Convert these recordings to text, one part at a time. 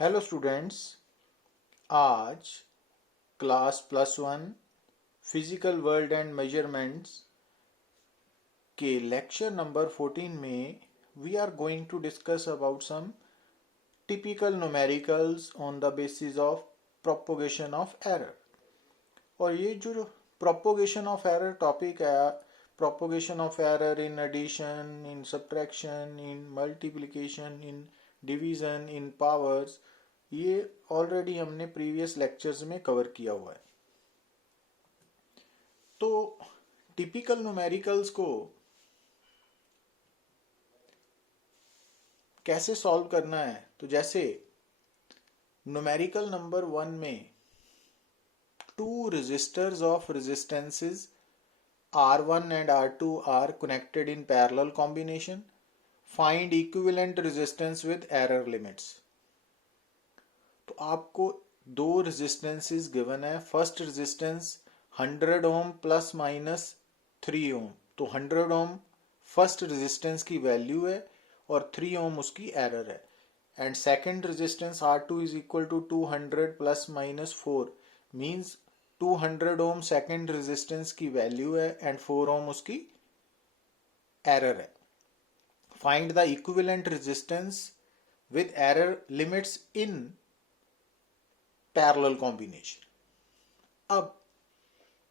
Hello students. आज class +1 physical world and measurements के lecture number 14 में we are going to discuss about some typical numericals on the basis of propagation of error. और ये जो propagation of error topic है, propagation of error in addition, in subtraction, in multiplication, in division, in powers, ये already हमने previous lectures में cover किया हुआ है। तो टिपिकल न्यूमेरिकल्स को कैसे सॉल्व करना है, तो जैसे न्यूमेरिकल नंबर 1 में two resistors of resistances R1 and R2 are connected in parallel combination. Find equivalent resistance with error limits. तो आपको दो रेजिस्टेंसेस गिवन है। First resistance 100 ohm plus minus 3 ohm, तो 100 ओम फर्स्ट रेजिस्टेंस की value है और 3 ohm उसकी error है। And second resistance R2 is equal to 200 plus minus 4 means 200 ohm second resistance की वैल्यू है एंड 4 ओम उसकी एरर है। Find the equivalent resistance with error limits in parallel combination. अब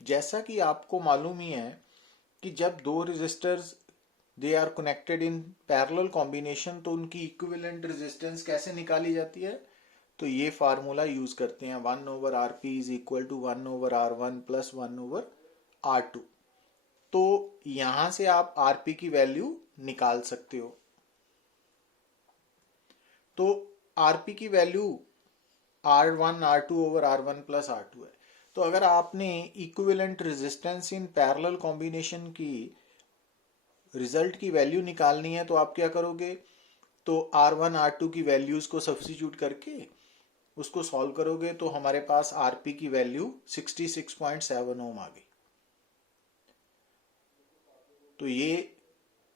जैसा कि आपको मालूम ही है कि जब दो resistors they are connected in parallel combination तो उनकी इक्विवेलेंट रेजिस्टेंस कैसे निकाली जाती है, तो ये फार्मूला यूज करते हैं 1/Rp is equal to 1/R1 plus 1/R2। तो यहां से आप Rp की वैल्यू निकाल सकते हो। तो Rp की value R1 R2 over R1 plus R2 है। तो अगर आपने equivalent resistance in parallel combination की रिजल्ट की वैल्यू निकालनी है तो आप क्या करोगे, तो R1 R2 की वैल्यूज को सब्स्टिट्यूट करके उसको सॉल्व करोगे तो हमारे पास Rp की वैल्यू 66.7 ओम आ गई। तो ये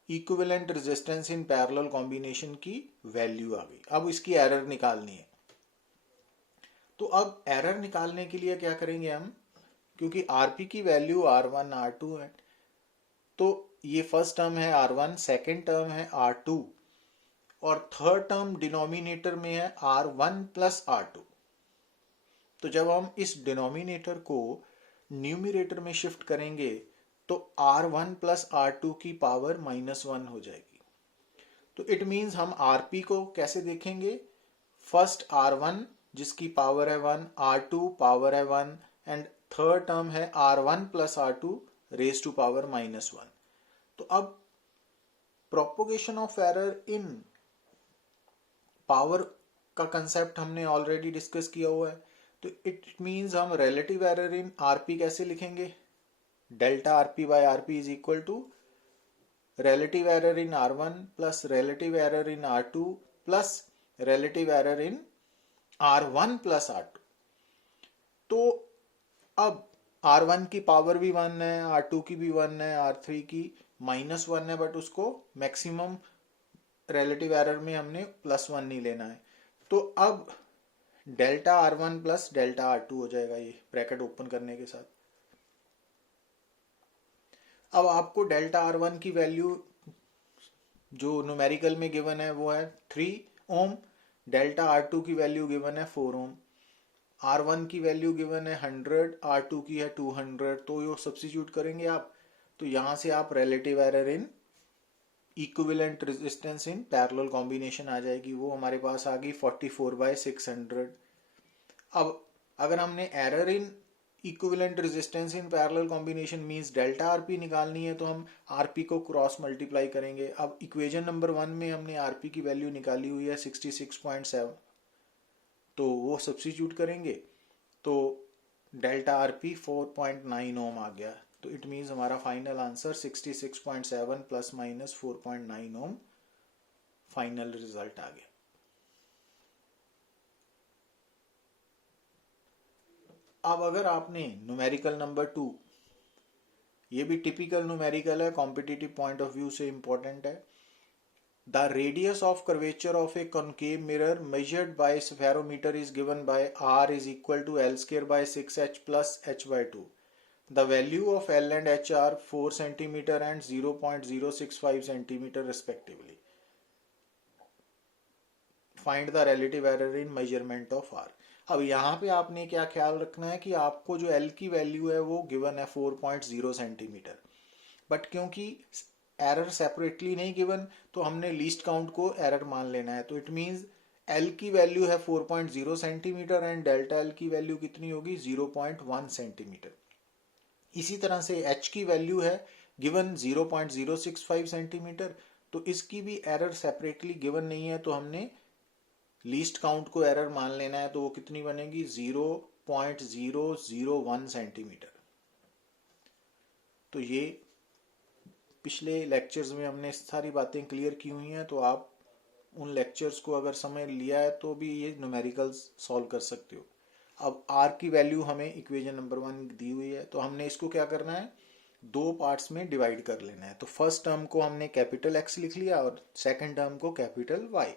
equivalent resistance in parallel combination की वैल्यू आ गई। अब इसकी एरर निकालनी है। तो अब एरर निकालने के लिए क्या करेंगे हम, क्योंकि Rp की वैल्यू R1 R2 है, तो ये फर्स्ट टर्म है R1, सेकेंड टर्म है R2 और थर्ड टर्म डिनोमिनेटर में है R1 प्लस R2। तो जब हम इस डिनोमिनेटर को न्यूमरेटर में शिफ्ट करेंगे तो R1 प्लस R2 की पावर -1 हो जाएगी। तो इट मीन्स हम Rp को कैसे देखेंगे, फर्स्ट R1 जिसकी पावर है 1, R2 पावर है 1 एंड थर्ड टर्म है R1 plus R2 raise to power -1। तो अब propagation of error in power का कंसेप्ट हमने ऑलरेडी डिस्कस किया हुआ है। तो इट मीन्स हम रिलेटिव एरर इन Rp कैसे लिखेंगे, delta Rp by Rp is equal to relative error in R1 plus relative error in R2 plus relative error in R1 plus R2। तो अब R1 की पावर भी 1 है, R2 की भी 1 है, R3 की -1 है, बट उसको मैक्सिमम रिलेटिव एरर में हमने +1 नहीं लेना है। तो अब delta R1 plus delta R2 हो जाएगा ये ब्रैकेट ओपन करने के साथ। अब आपको डेल्टा R1 की वैल्यू जो न्यूमेरिकल में गिवन है वो है 3 ओम, डेल्टा R2 की वैल्यू गिवन है 4 ओम, R1 की वैल्यू गिवन है 100, R2 की है 200। तो ये सब्स्टिट्यूट करेंगे आप, तो यहां से आप relative error in equivalent resistance in parallel combination आ जाएगी, वो हमारे पास आ गई 44/600। अब अगर हमने error in equivalent resistance in parallel combination means delta RP निकालनी है तो हम आरपी को क्रॉस मल्टीप्लाई करेंगे। अब इक्वेशन नंबर 1 में हमने आरपी की वैल्यू निकाली हुई है 66.7, तो वो सब्स्टिट्यूट करेंगे तो डेल्टा आरपी 4.9 ओम आ गया। तो इट मीन्स हमारा final answer 66.7 plus minus 4.9 ohm final result आ गया। अब अगर आपने न्यूमेरिकल नंबर 2, ये भी टिपिकल न्यूमेरिकल है, कॉम्पिटिटिव पॉइंट ऑफ व्यू से इंपॉर्टेंट है। The radius of curvature of a concave mirror measured by spherometer is given by r is equal to l square by 6h plus h by 2. The value of L and H are 4 cm and 0.065 cm respectively. Find the relative error in measurement of R. अब यहाँ पे आपने क्या ख्याल रखना है कि आपको जो L की वैल्यू है वो गिवन है 4.0 सेंटीमीटर, बट क्योंकि एरर सेपरेटली नहीं गिवन तो हमने लीस्ट काउंट को एरर मान लेना है. तो इट मीन्स L की वैल्यू है 4.0 सेंटीमीटर एंड डेल्टा L की वैल्यू कितनी होगी 0.1 सेंटीमीटर. इसी तरह से h की वैल्यू है गिवन 0.065 सेंटीमीटर, तो इसकी भी एरर सेपरेटली गिवन नहीं है, तो हमने लीस्ट काउंट को एरर मान लेना है. तो वो कितनी बनेगी 0.001 सेंटीमीटर. तो ये पिछले लेक्चर्स में हमने सारी बातें क्लियर की हुई हैं, तो आप उन लेक्चर्स को अगर समय लिया है तो भी ये न्यूमेरिकल्स सॉल्व कर सकते हो. अब r की वैल्यू हमें इक्वेशन नंबर 1 दी हुई है, तो हमने इसको क्या करना है, दो पार्ट्स में डिवाइड कर लेना है. तो फर्स्ट टर्म को हमने कैपिटल X लिख लिया और सेकंड टर्म को कैपिटल Y.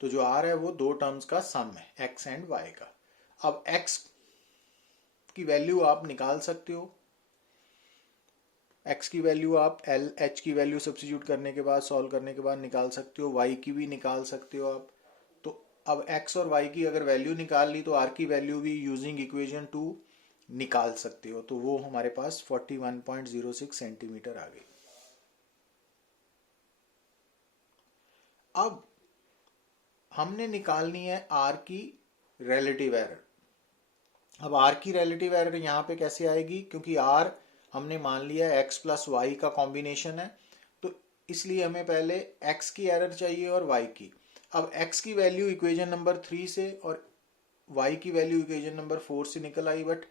तो जो r है वो दो टर्म्स का सम है x एंड y का. अब x की वैल्यू आप निकाल सकते हो, x की वैल्यू आप L H की वैल्यू सब्स्टिट्यूट करने के बाद सॉल्व करने के बाद निकाल सकते हो, y की भी निकाल सकते हो आप. तो अब x और y की अगर वैल्यू निकाल ली तो r की वैल्यू भी यूजिंग इक्वेशन 2 निकाल सकते हो. तो वो हमारे पास 41.06 सेंटीमीटर आ गई. अब हमने निकालनी है r की रिलेटिव एरर. अब r की रिलेटिव एरर यहाँ पे कैसे आएगी, क्योंकि r हमने मान लिया x प्लस वाई का कॉम्बिनेशन है, तो इसलिए हमें पहले x की एरर चाहिए और y की. अब x की वैल्यू इक्वेशन नंबर 3 से और y की वैल्यू इक्वेशन नंबर 4 से निकल आई, बट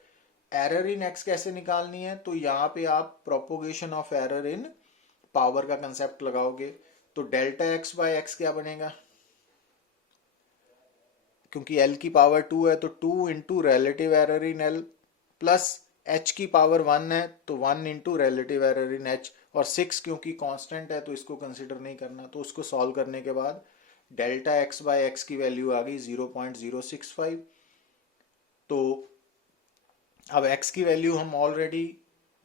एरर इन x कैसे निकालनी है, तो यहाँ पे आप propagation of error in power का कंसेप्ट लगाओगे. तो डेल्टा x बाय एक्स क्या बनेगा, क्योंकि l की पावर 2 है तो 2 इंटू रिलेटिव एरर इन l प्लस h की पावर 1 है तो 1 इंटू रिलेटिव एरर इन h, और 6 क्योंकि कांस्टेंट है तो इसको कंसिडर नहीं करना. तो उसको सॉल्व करने के बाद डेल्टा x बाय एक्स की वैल्यू आ गई 0.065. तो अब x की वैल्यू हम ऑलरेडी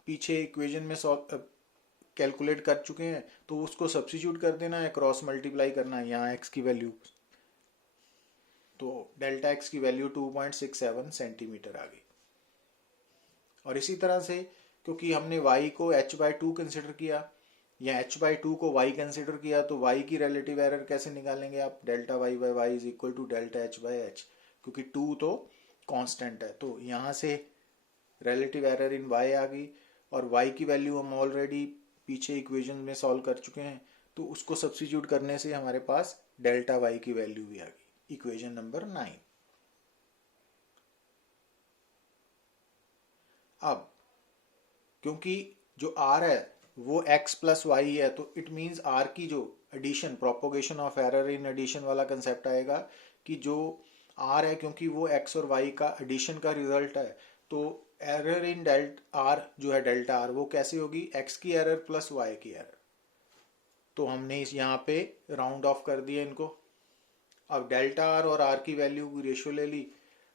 पीछे इक्वेशन में कैलकुलेट कर चुके हैं, तो उसको सब्स्टिट्यूट कर देना है, क्रॉस मल्टीप्लाई करना है यहाँ x की वैल्यू. तो डेल्टा x की वैल्यू 2.67 सेंटीमीटर आ गई. और इसी तरह से क्योंकि हमने y को h बाई 2 कंसिडर किया या h बाई 2 को y कंसिडर किया, तो y की रिलेटिव एरर कैसे निकालेंगे आप, delta y by Y is equal to delta h by h, क्योंकि 2 तो कांस्टेंट है. तो यहाँ से रिलेटिव एरर इन y आ गई, और y की वैल्यू हम ऑलरेडी पीछे इक्वेशन में सॉल्व कर चुके हैं, तो उसको सब्स्टिट्यूट करने से हमारे पास डेल्टा y की वैल्यू भी आ गई, इक्वेशन नंबर 9. अब क्योंकि जो r है वो x प्लस वाई है, तो इट मीन्स r की जो addition, propagation of error in addition वाला कंसेप्ट आएगा कि जो r है क्योंकि वो x और y का एडिशन का रिजल्ट है, तो एरर इन r जो है डेल्टा r वो कैसे होगी, x की एरर प्लस y की एरर. तो हमने इस यहाँ पे राउंड ऑफ कर दिया इनको. अब डेल्टा r और r की वैल्यू की रेशियो ले ली,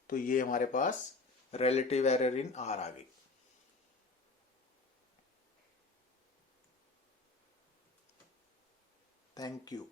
तो ये हमारे पास रिलेटिव एरर इन r आ गई. Thank you.